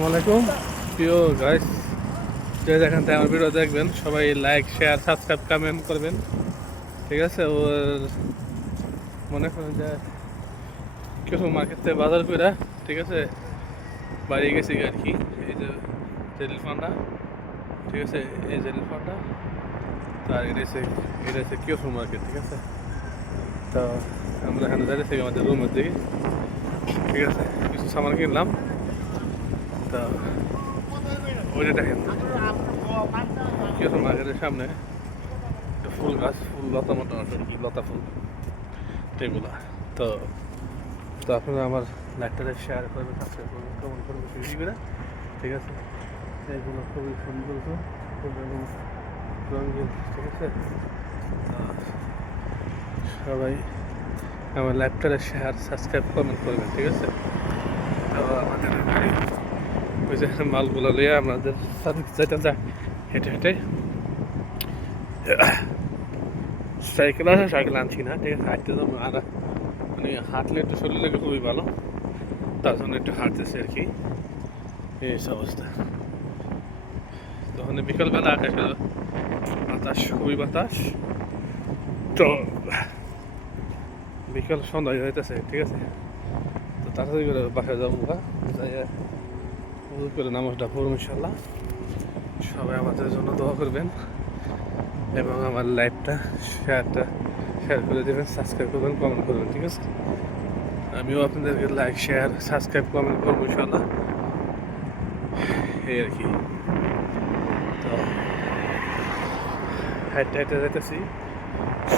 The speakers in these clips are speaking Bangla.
আসসালামাইকুম প্রিয় গাইস, যে যেখান থেকে আমার ভিডিও দেখবেন সবাই লাইক শেয়ার সাবস্ক্রাইব কমেন্ট করবেন। ঠিক আছে, ওর মনে করেন যে কিছু মার্কেট থেকে বাজার করে, ঠিক আছে, বাড়ি গেছি আর কি। এই যে টেলিফোনটা, ঠিক আছে, এই যে টেলিফোনটা, তার এটা হচ্ছে কিশোর মার্কেট। ঠিক আছে, তো আমরা এখানে যাইতেছি আমাদের রুমের দিকে। ঠিক আছে, কিছু সামান কিনলাম, তা ওইটা দেখেন কিশোর মার্কেটের সামনে ফুল গাছ, ফুল লতা মতো আছে আর কি, লতা ফুল এগুলা। তো তো আপনারা আমার লাইকটা শেয়ার করবেন, সাবস্ক্রাইব করবেন, কমেন্ট করবেন বেশি করে। ঠিক আছে, এগুলো খুবই সুন্দর, খুব এবং রঙিন। ঠিক আছে, সবাই আমার লাইভটা শেয়ার সাবস্ক্রাইব কমেন্ট করবেন। ঠিক আছে, তো আমাদের গাড়ি ওই যে মালগুলো লিয়ে আমাদের যেতে যায় হেঁটে হেঁটে। সাইকেল আছে, সাইকেল আনছি না। ঠিক আছে, হাঁটতে যাবো। আর মানে হাঁটলে একটু শরীর লাগে খুবই ভালো, তার জন্য একটু হাঁটতেছে আর কি। এই অবস্থা। তখন বিকালবেলা আকাশে বাতাস, খুবই বাতাস। তো বিকাল সন্ধ্যা হইতেছে। ঠিক আছে, তো তাড়াতাড়ি করে বাসায় যাবো, যাই করে নামাজটা পড়বো ইনশাল্লাহ। সবাই আমাদের জন্য দোয়া করবেন এবং আমার লাইভটা শেয়ার করে দেবেন, সাবস্ক্রাইব করবেন, কমেন্ট করবেন। ঠিক আছে, আমিও আপনাদেরকে লাইক শেয়ার সাবস্ক্রাইব কমেন্ট করবো ইনশাল্লাহ, এই আর কি। তো হাইটে হাইটে যাইতেছি,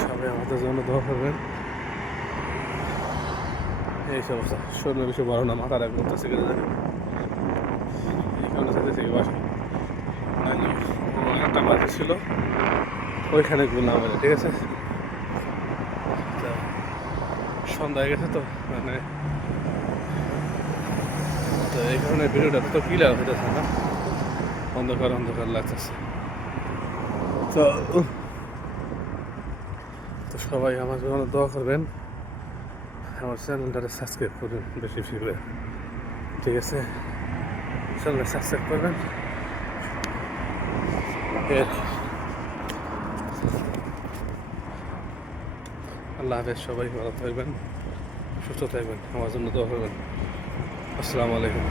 সবাই আমাদের জন্য দোয়া করবেন। এই সমস্যা, শরীরে বেশি বড় না, মাথা রাখবেন তো সেখানে দেখেন এই কারণে যেতেছি বাসায়। একটা বাসা ছিল, ওইখানে ঘুরলাম বলে। ঠিক আছে, সন্ধ্যা হয়ে গেছে তো মানে, তো এই কারণে ভিডিওটা তো ক্লিয়ার হইতেছে না, অন্ধকার অন্ধকার লাগতেছে। তো তো সবাই আমার জন্য দোয়া করবেন, আমার চ্যানেলটাকে সাবস্ক্রাইব করবেন বেশি বেশি করে। ঠিক আছে, চ্যানেলটা সাবস্ক্রাইব করবেন। আল্লাহ হাফেজ, সবাই ভালো থাকবেন, সুস্থ থাকবেন, আমার জন্য দোয়া করবেন। আসসালামু আলাইকুম।